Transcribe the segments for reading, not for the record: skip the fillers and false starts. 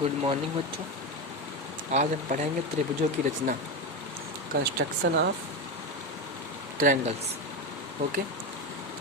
Good morning बच्चों। आज हम पढ़ेंगे त्रिभुजों की रचना, construction of triangles. Okay,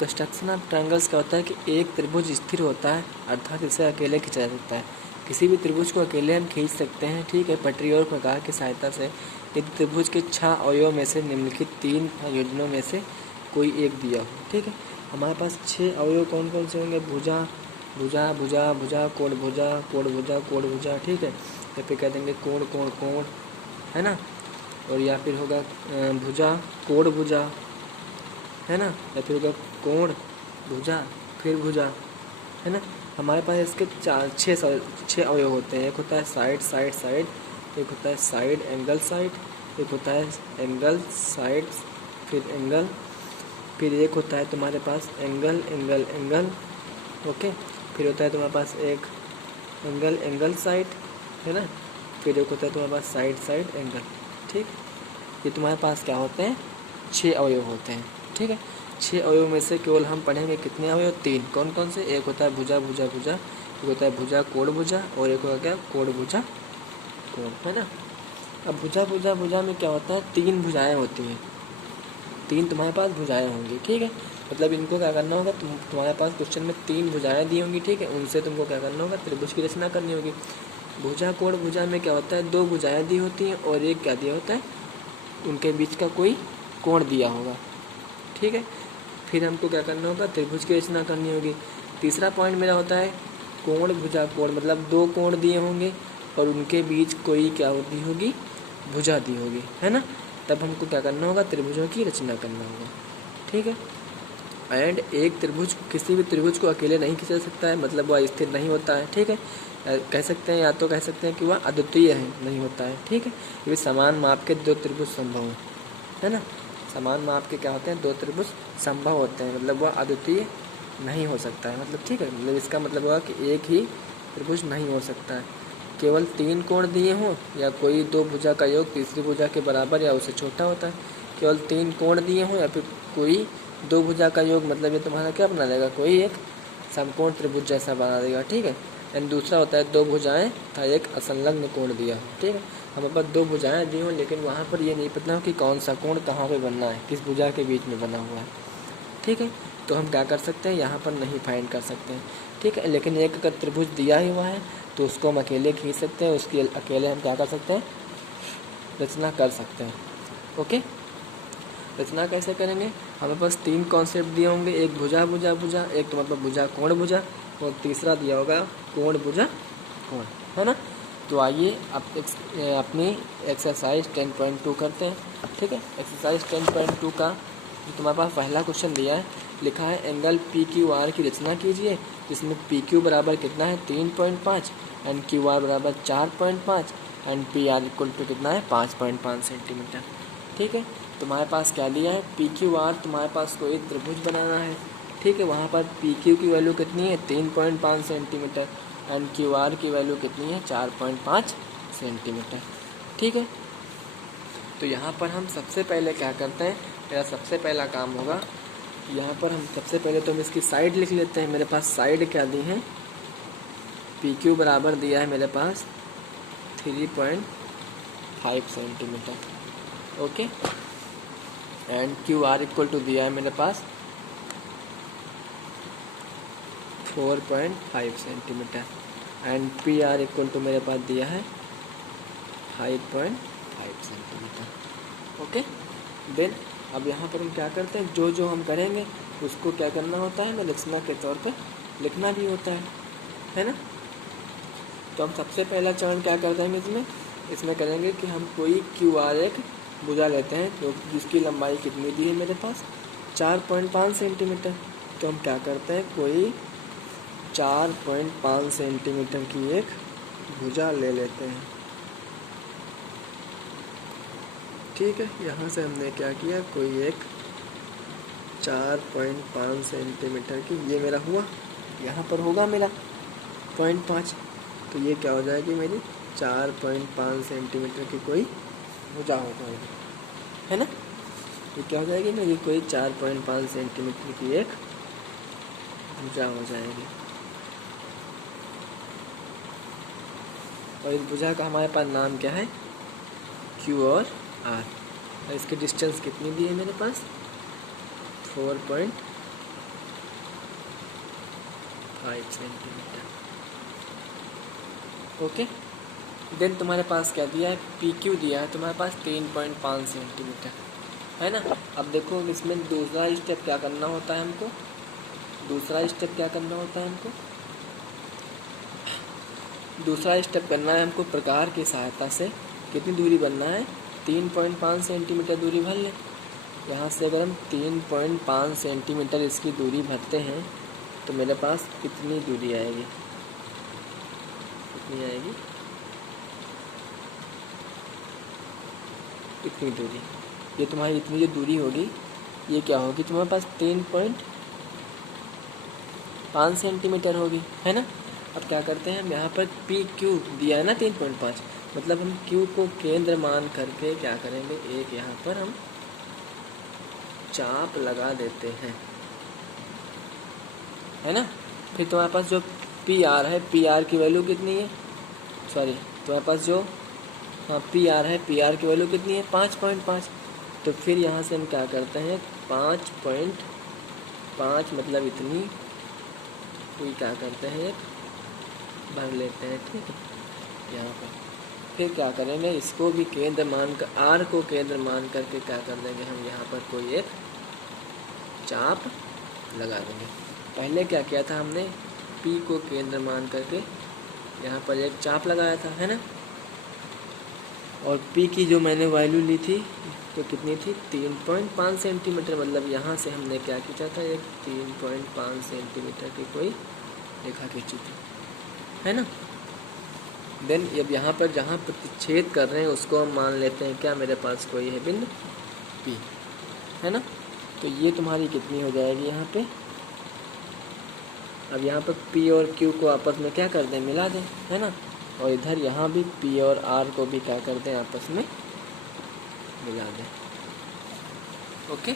construction of triangles क्या होता है कि एक त्रिभुज स्थिर होता है, अर्थात इसे अकेले खींचा जा सकता है। किसी भी त्रिभुज को अकेले हम खींच सकते हैं, ठीक है, पटरी और प्रकार की सहायता से। यदि त्रिभुज के 6 अवयवों में से निम्नलिखित 3 संयोजनों में से कोई एक दिया हो, ठीक है। हमारे पास 6 अवयव कौन कौन से होंगे? भुजा, भुजा, भुजा, भुजा, कोण भुजा, कोण भुजा, कोण भुजा, ठीक है। या फिर कह देंगे कोण कोण कोण, है ना। और या फिर होगा भुजा कोण भुजा, है ना। या फिर होगा कोण भुजा फिर भुजा, है ना। हमारे पास इसके 6 अवयव होते हैं। एक होता है साइड साइड साइड, एक होता है साइड एंगल साइड, एक होता है एंगल साइड फिर एंगल, फिर एक होता है तुम्हारे पास एंगल एंगल एंगल, ओके। फिर होता है तुम्हारे पास एक एंगल एंगल साइड, है ना। फिर एक होता है तुम्हारे पास साइड साइड एंगल, ठीक। ये तुम्हारे पास क्या होते हैं? 6 अवयव होते हैं, ठीक है। 6 अवयव में से केवल हम पढ़ेंगे कितने अवयव? 3। कौन कौन से? एक होता है भुजा भुजा भुजा, एक होता है भुजा कोण भुजा, और एक होगा क्या? कोण भुजा कोण, है ना। अब भुजा भुजा भुजा में क्या होता है? 3 भुजाएं होती हैं, 3 तुम्हारे पास भुजाएं होंगी, ठीक है। मतलब इनको क्या करना होगा? तुम्हारे पास क्वेश्चन में 3 भुजाएं दी होंगी, ठीक है। उनसे तुमको क्या करना होगा? त्रिभुज की रचना करनी होगी। भुजा कोण भुजा में क्या होता है? 2 भुजाएं दी होती हैं और एक क्या दिया होता है? उनके बीच का कोई कोण दिया होगा, ठीक है। फिर हमको क्या करना होगा? त्रिभुज की रचना करनी होगी। तीसरा पॉइंट मेरा होता है कोण भुजा कोण, मतलब 2 कोण दिए होंगे और उनके बीच कोई क्या होती होगी? भुजा दी होगी, है ना। तब हमको क्या करना होगा? त्रिभुजों की रचना करना होगा, ठीक है। एंड एक त्रिभुज किसी भी त्रिभुज को अकेले नहीं खींचा सकता है, मतलब वह स्थिर नहीं होता है, ठीक है। कह सकते हैं, या तो कह सकते हैं कि वह अद्वितीय है, नहीं होता है, ठीक है। ये समान माप के 2 त्रिभुज संभव हैं, है ना। समान माप के क्या होते हैं? 2 त्रिभुज संभव होते हैं, मतलब वह अद्वितीय नहीं हो सकता है, मतलब ठीक है। मतलब इसका मतलब हुआ कि एक ही त्रिभुज नहीं हो सकता है। केवल 3 कोण दिए हों या कोई 2 भुजा का योग तीसरी भुजा के बराबर या उससे छोटा होता है। केवल 3 कोण दिए हों या फिर कोई 2 भुजा का योग, मतलब ये तुम्हारा क्या बना देगा? कोई एक समकोण त्रिभुज जैसा बना देगा, ठीक है। एंड दूसरा होता है 2 भुजाएं था एक असंलग्न कोण दिया हो, ठीक है। हमारे पास 2 भुजाएं दी हों लेकिन वहाँ पर ये नहीं पता हो कि कौन सा कोण कहाँ पे बनना है, किस भुजा के बीच में बना हुआ है, ठीक है। तो हम क्या कर सकते हैं? यहाँ पर नहीं फाइंड कर सकते हैं, ठीक है। लेकिन एक अगर त्रिभुज दिया ही हुआ है तो उसको हम अकेले खींच सकते हैं, उसकी अकेले हम क्या कर सकते हैं? रचना कर सकते हैं, ओके। रचना कैसे करेंगे? हमें पास 3 कॉन्सेप्ट दिए होंगे, एक भुजा भुजा भुजा, एक तो मतलब भुजा कोण भुजा, और तीसरा दिया होगा कोण भुजा कोण, है ना। तो आइए अब अपनी एक्सरसाइज 10.2 करते हैं, ठीक है। एक्सरसाइज 10.2 का जो तुम्हारे पास पहला क्वेश्चन दिया है, लिखा है एंगल पी क्यू आर की रचना कीजिए, जिसमें पी क्यू बराबर कितना है? 3.5, एंड क्यू आर बराबर 4.5, and P R equal to कितना है? 5.5 सेंटीमीटर, ठीक है। तुम्हारे पास क्या दिया है? पी क्यू आर, तुम्हारे पास कोई त्रिभुज बनाना है, ठीक है। वहाँ पर पी क्यू की वैल्यू कितनी है? 3.5 सेंटीमीटर, एंड क्यू आर की वैल्यू कितनी है? 4.5 सेंटीमीटर, ठीक है। तो यहाँ पर हम सबसे पहले क्या करते हैं? मेरा सबसे पहला काम होगा, यहाँ पर हम सबसे पहले तो हम इसकी साइड लिख लेते हैं। मेरे पास साइड क्या दी है? पी क्यू बराबर दिया है मेरे पास 3.5 centimetre, okay. And Q R equal to दिया है मेरे पास 4.5 centimetre, and P R equal to मेरे पास दिया है 5.5 सेंटीमीटर, ओके। देन अब यहाँ पर हम क्या करते हैं? जो जो हम करेंगे उसको क्या करना होता है? रचना के तौर पे लिखना भी होता है ना। तो हम सबसे पहला चरण क्या करते हैं इसमें करेंगे कि हम कोई क्यू आर एक भुजा लेते हैं जो जिसकी लंबाई कितनी दी है मेरे पास? 4.5 सेंटीमीटर। तो हम क्या करते हैं? कोई 4.5 सेंटीमीटर की एक भुजा ले लेते हैं, ठीक है। यहाँ से हमने क्या किया? कोई एक 4.5 सेंटीमीटर की, ये मेरा हुआ, यहाँ पर होगा मेरा 0.5, तो ये क्या हो जाएगी? मेरी 4.5 सेंटीमीटर की कोई भुजा हो जाएगी, है ना। ये क्या हो जाएगी? मेरी कोई 4.5 सेंटीमीटर की एक भुजा हो जाएगी, और इस भुजा का हमारे पास नाम क्या है, क्यू और आर। और इसकी डिस्टेंस कितनी दी है मेरे पास, 4.5 सेंटीमीटर। ओके, देन तुम्हारे पास क्या दिया है, पी क्यू दिया है तुम्हारे पास 3.5 सेंटीमीटर, है ना। अब देखो इसमें दूसरा स्टेप क्या करना होता है हमको, दूसरा स्टेप करना है हमको प्रकार की सहायता से कितनी दूरी बनना है, 3.5 सेंटीमीटर दूरी भर लें। यहाँ से अगर हम 3.5 सेंटीमीटर इसकी दूरी भरते हैं तो मेरे पास कितनी दूरी आएगी, कितनी आएगी, इतनी दूरी। ये तुम्हारी इतनी जो दूरी होगी ये क्या होगी, तुम्हारे पास 3.5 सेंटीमीटर होगी, है ना। अब क्या करते हैं हम, यहाँ पर पी क्यू दिया है ना 3.5, मतलब हम क्यू को केंद्र मान करके क्या करेंगे, एक यहाँ पर हम चाप लगा देते हैं, है ना। फिर तुम्हारे पास जो पी आर है, पी आर की वैल्यू कितनी है, सॉरी तुम्हारे पास जो पी आर है, पी आर की वैल्यू कितनी है, 5.5। तो फिर यहाँ से हम क्या करते हैं, 5.5 मतलब इतनी कोई क्या करते हैं, भर लेते हैं, ठीक है। यहाँ पर फिर क्या करेंगे, इसको भी केंद्र मान कर, आर को केंद्र मान करके क्या कर देंगे हम, यहाँ पर कोई एक चाप लगा देंगे। पहले क्या किया था हमने, पी को केंद्र मान करके यहाँ पर एक चाप लगाया था, है ना। और पी की जो मैंने वैल्यू ली थी तो कितनी थी, 3.5 सेंटीमीटर, मतलब यहाँ से हमने क्या खींचा था, एक 3.5 सेंटीमीटर की कोई रेखा खींची थी, है ना। देन अब यहाँ पर जहाँ प्रतिच्छेद कर रहे हैं उसको हम मान लेते हैं क्या, मेरे पास कोई है बिंदु पी, है ना। तो ये तुम्हारी कितनी हो जाएगी यहाँ पे, अब यहाँ पर पी और क्यू को आपस में क्या कर दें, मिला दें, है ना। और इधर यहाँ भी पी और आर को भी क्या कर दें, आपस में मिला दें। ओके,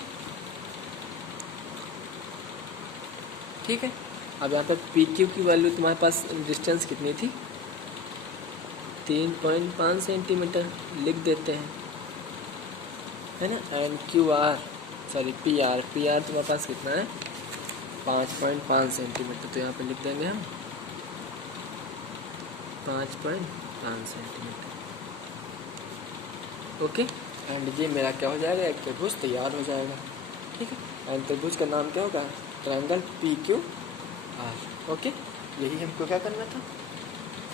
ठीक है। अब यहाँ पर पी क्यू की वैल्यू तुम्हारे पास डिस्टेंस कितनी थी, 3.5 सेंटीमीटर लिख देते हैं, है ना। And Q are, sorry P R तुम्हारे पास कितना है, 5.5 सेंटीमीटर। तो यहाँ पे लिख देंगे हम 5.5 सेंटीमीटर। ओके, एंड ये मेरा क्या हो जाएगा, एक त्रिभुज तैयार हो जाएगा, ठीक है। एंड त्रिभुज का नाम क्या होगा, triangle P Q R. Okay, यही हमको क्या करना था,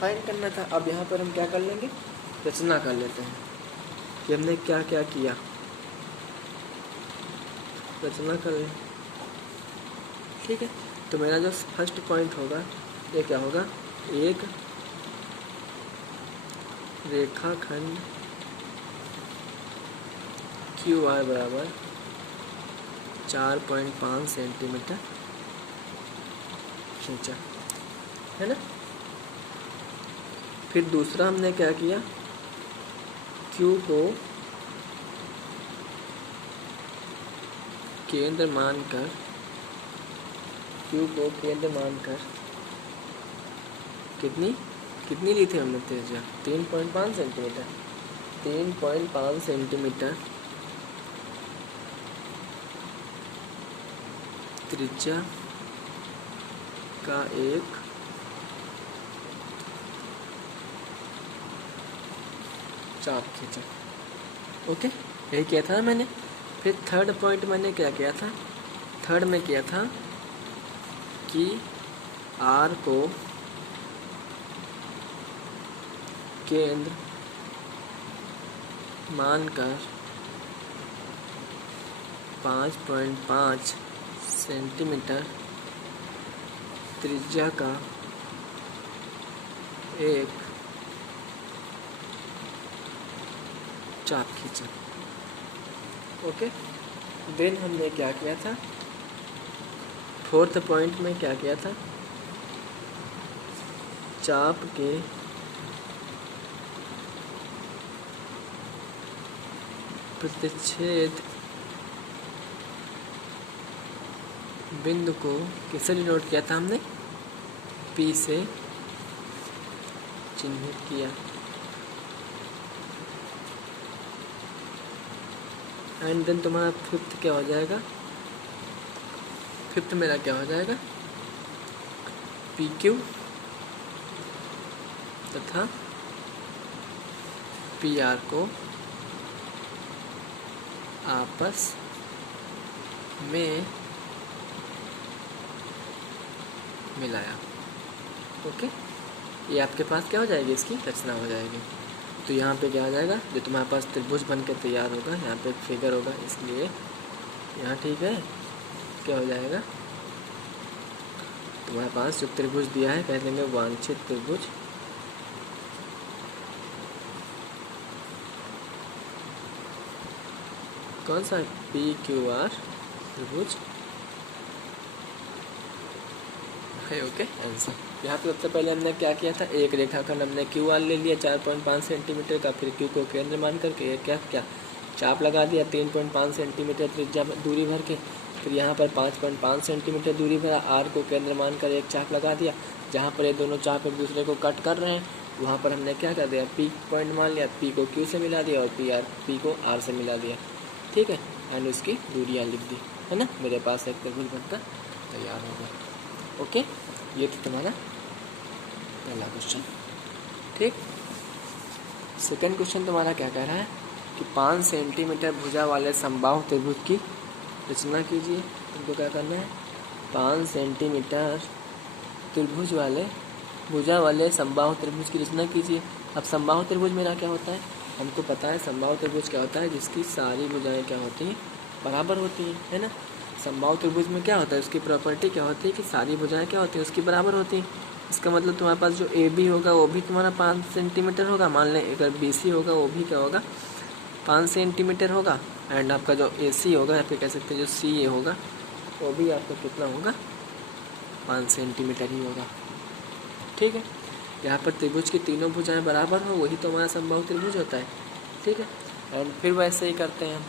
फाइंड करना था। अब यहाँ पर हम क्या कर लेंगे, रचना कर लेते हैं कि हमने क्या क्या किया, रचना कर लें, ठीक है। तो मेरा जो फर्स्ट पॉइंट होगा ये क्या होगा, एक रेखाखंड क्यू आर बराबर 4.5 सेंटीमीटर खींचा, है ना। फिर दूसरा हमने क्या किया, क्यू को केंद्र मानकर कितनी ली थी हमने त्रिज्या, 3.5 सेंटीमीटर, 3.5 सेंटीमीटर त्रिज्या का एक चाप खींचा। ओके, यही किया था ना मैंने। फिर थर्ड पॉइंट मैंने क्या किया था, थर्ड में किया था कि आर को केंद्र मानकर 5.5 सेंटीमीटर त्रिज्या का एक चाप खींचा। ओके, देन हमने क्या किया था, फोर्थ पॉइंट में क्या किया था, चाप के प्रतिच्छेद बिंदु को किससे डिनोट किया था हमने, पी से चिन्हित किया। एंड देन तुम्हारा फिफ्थ क्या हो जाएगा, फिफ्थ मेरा क्या हो जाएगा, पी क्यू तथा पी आर को आपस में मिलाया। ओके, ये आपके पास क्या हो जाएगी, इसकी रचना हो जाएगी। तो यहाँ पे क्या हो जाएगा, जो तुम्हारे पास त्रिभुज बन के तैयार होगा, यहाँ पे एक फिगर होगा, इसलिए यहाँ ठीक है क्या हो जाएगा, तुम्हारे पास जो त्रिभुज दिया है कह देंगे वांछित त्रिभुज कौन सा, पी क्यू आर त्रिभुज है। Okay, answer. यहाँ पे सबसे पहले हमने क्या किया था, एक रेखाखंड हमने क्यू आर ले लिया 4.5 सेंटीमीटर का, फिर क्यू को केंद्र मान करके क्या चाप लगा दिया 3.5 सेंटीमीटर त्रिज्या दूरी भर के, फिर यहाँ पर 5.5 सेंटीमीटर दूरी भरा, आर को केंद्र मान कर एक चाप लगा दिया। जहाँ पर ये दोनों चाप एक दूसरे को कट कर रहे हैं वहाँ पर हमने क्या कर दिया, पी पॉइंट मान लिया, पी को क्यू से मिला दिया और पी को आर से मिला दिया। ठीक है, एंड उसकी दूरियाँ लिख दी, है ना। मेरे पास एक त्रिभुज बनकर तैयार हो गया। ओके, ये तो तुम्हारा पहला क्वेश्चन। ठीक, सेकंड क्वेश्चन तुम्हारा क्या कह रहा है कि 5 सेंटीमीटर भुजा वाले समबाहु त्रिभुज की रचना कीजिए। तुमको क्या करना है, 5 सेंटीमीटर त्रिभुज वाले भुजा वाले समबाहु त्रिभुज की रचना कीजिए। अब समबाहु त्रिभुज मेरा क्या होता है, हमको पता है समबाहु त्रिभुज क्या होता है, जिसकी सारी भुजाएं क्या होती हैं, बराबर होती हैं, है ना। समबाहु त्रिभुज में क्या होता है, उसकी प्रॉपर्टी क्या होती है कि सारी भुजाएं क्या होती हैं, उसकी बराबर होती हैं। इसका मतलब तुम्हारे पास जो ए बी होगा वो भी तुम्हारा 5 सेंटीमीटर होगा। मान लें अगर बी सी होगा वो भी क्या होगा, 5 सेंटीमीटर होगा। एंड आपका जो ए सी होगा या फिर कह सकते हैं जो सी ए होगा वो भी आपका कितना होगा, 5 सेंटीमीटर ही होगा। ठीक है, यहाँ पर त्रिभुज की तीनों भुजाएं बराबर हो, वही तो हमारा समबाहु त्रिभुज होता है। ठीक है, एंड फिर वैसे ही करते हैं हम,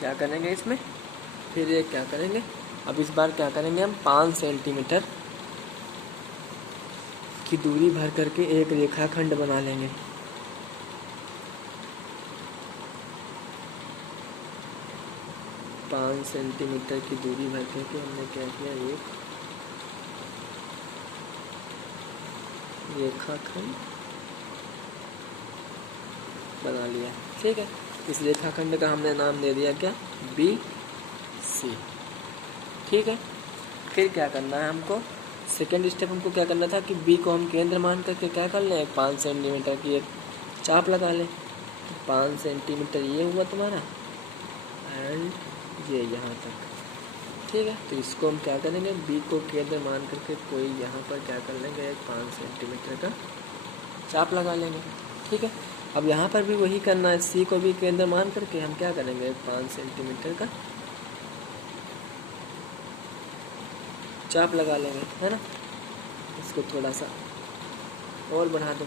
क्या करेंगे इसमें, फिर ये क्या करेंगे, अब इस बार क्या करेंगे हम, 5 सेंटीमीटर की दूरी भर करके एक रेखाखंड बना लेंगे। पाँच सेंटीमीटर की दूरी भर करके हमने क्या किया, एक रेखाखंड बना लिया। ठीक है, इस रेखाखंड का हमने नाम दे दिया क्या, बी सी। ठीक है, फिर क्या करना है हमको, सेकेंड स्टेप हमको क्या करना था कि बी को हम केंद्र मान करके क्या कर लें, 5 सेंटीमीटर की एक चाप लगा लें। तो 5 सेंटीमीटर ये हुआ तुम्हारा एंड ये यहाँ तक। ठीक है, तो इसको हम क्या करेंगे, बी को केंद्र मान करके कोई यहाँ पर क्या कर लेंगे, एक 5 सेंटीमीटर का चाप लगा लेंगे। ठीक है, अब यहाँ पर भी वही करना है, सी को भी केंद्र मान करके हम क्या करेंगे, 5 सेंटीमीटर का चाप लगा लेंगे, है ना। इसको थोड़ा सा और बढ़ा दो।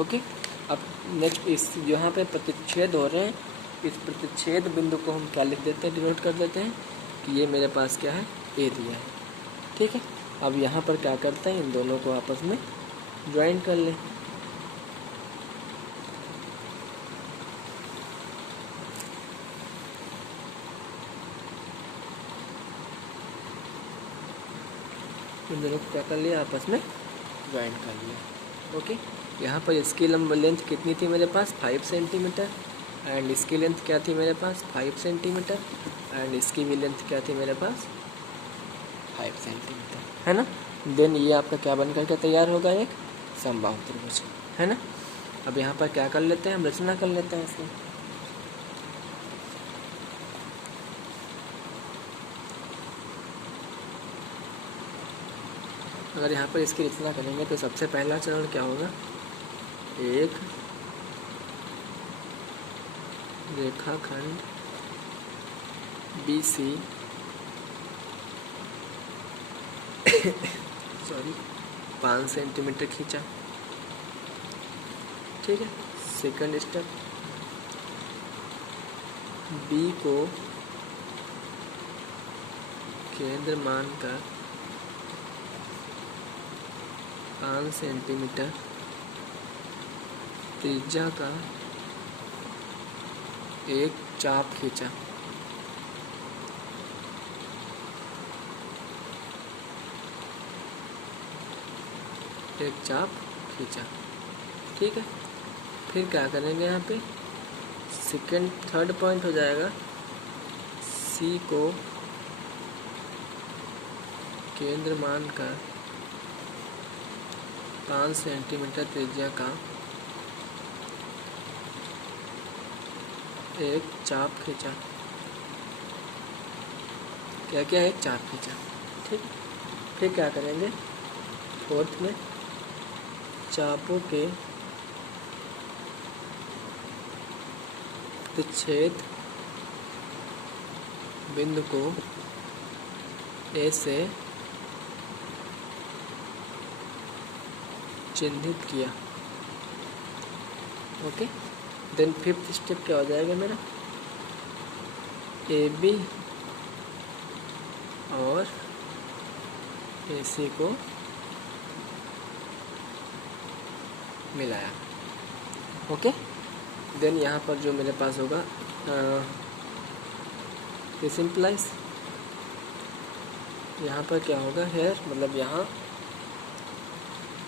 ओके, अब नेक्स्ट इस यहाँ पे प्रतिच्छेद हो रहे हैं, इस प्रतिच्छेद बिंदु को हम क्या लिख देते हैं, डिनोट कर देते हैं कि ये मेरे पास क्या है, ए दिया है। ठीक है, अब यहाँ पर क्या करते हैं, इन दोनों को आपस में ज्वाइन कर लें। इन दोनों को क्या कर लिया, आपस में ज्वाइन कर लिया। ओके, यहाँ पर इसकी लेंथ कितनी थी मेरे पास, 5 सेंटीमीटर, एंड इसकी लेंथ क्या थी मेरे पास, 5 सेंटीमीटर, एंड इसकी भी लेंथ क्या थी मेरे पास, 5 सेंटीमीटर, है ना। देन ये आपका क्या बन करके तैयार होगा, एक समबाहु त्रिभुज, है ना। अब यहाँ पर क्या कर लेते हैं, हम रचना कर लेते हैं इसकी। अगर यहाँ पर इसकी रचना करेंगे तो सबसे पहला चरण क्या होगा, एक रेखाखंड बी सी सॉरी 5 सेंटीमीटर खींचा। ठीक है, सेकंड स्टेप, बी को केंद्र मानकर 5 सेंटीमीटर त्रिज्या का एक चाप खींचा। एक चाप खींचा, ठीक है। फिर क्या करेंगे यहाँ पे, सेकेंड थर्ड पॉइंट हो जाएगा, सी को केंद्र मानकर 5 सेंटीमीटर त्रिज्या का एक चाप खींचा। क्या क्या, एक चाप खींचा, ठीक। फिर क्या करेंगे, फोर्थ में चापों के छेद बिंदु को ए से चिन्हित किया। ओके, देन फिफ्थ स्टेप क्या हो जाएगा मेरा, ए बी और ए सी को मिलाया। ओके, देन यहाँ पर जो मेरे पास होगा सिंपलाइज, यहाँ पर क्या होगा, हेयर मतलब यहाँ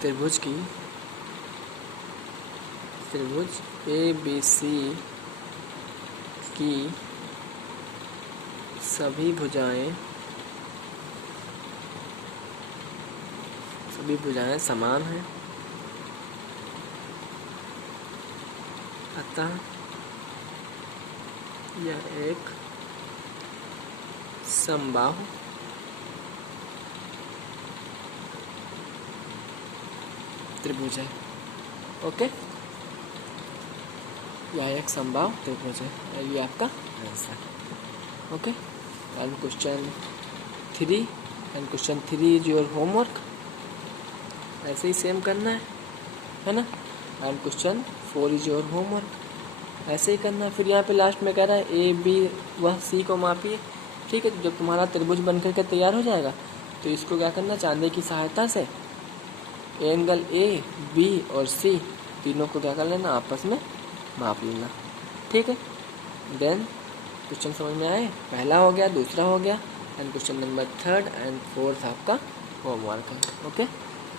त्रिभुज ए बी सी की सभी भुजाएं समान हैं, अतः यह एक समबाहु त्रिभुज है। ओके, यह एक समबाहु त्रिभुज है, ये आपका answer. Okay, and question 3 is your homework. ऐसे ही सेम करना है ना। And question 4 is your homework, ऐसे ही करना है। फिर यहाँ पे लास्ट में कह रहा है ए बी वह सी को मापिए, ठीक है। तो जब तुम्हारा त्रिभुज बनकर के तैयार हो जाएगा तो इसको क्या करना, चांदे की सहायता से एंगल ए बी और सी तीनों को क्या कर लेना, आपस में माप लेना, ठीक है। देन क्वेश्चन समझ में आए, पहला हो गया, दूसरा हो गया, एंड क्वेश्चन नंबर 3 एंड 4 आपका होमवर्क है। Okay,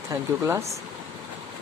thank you class.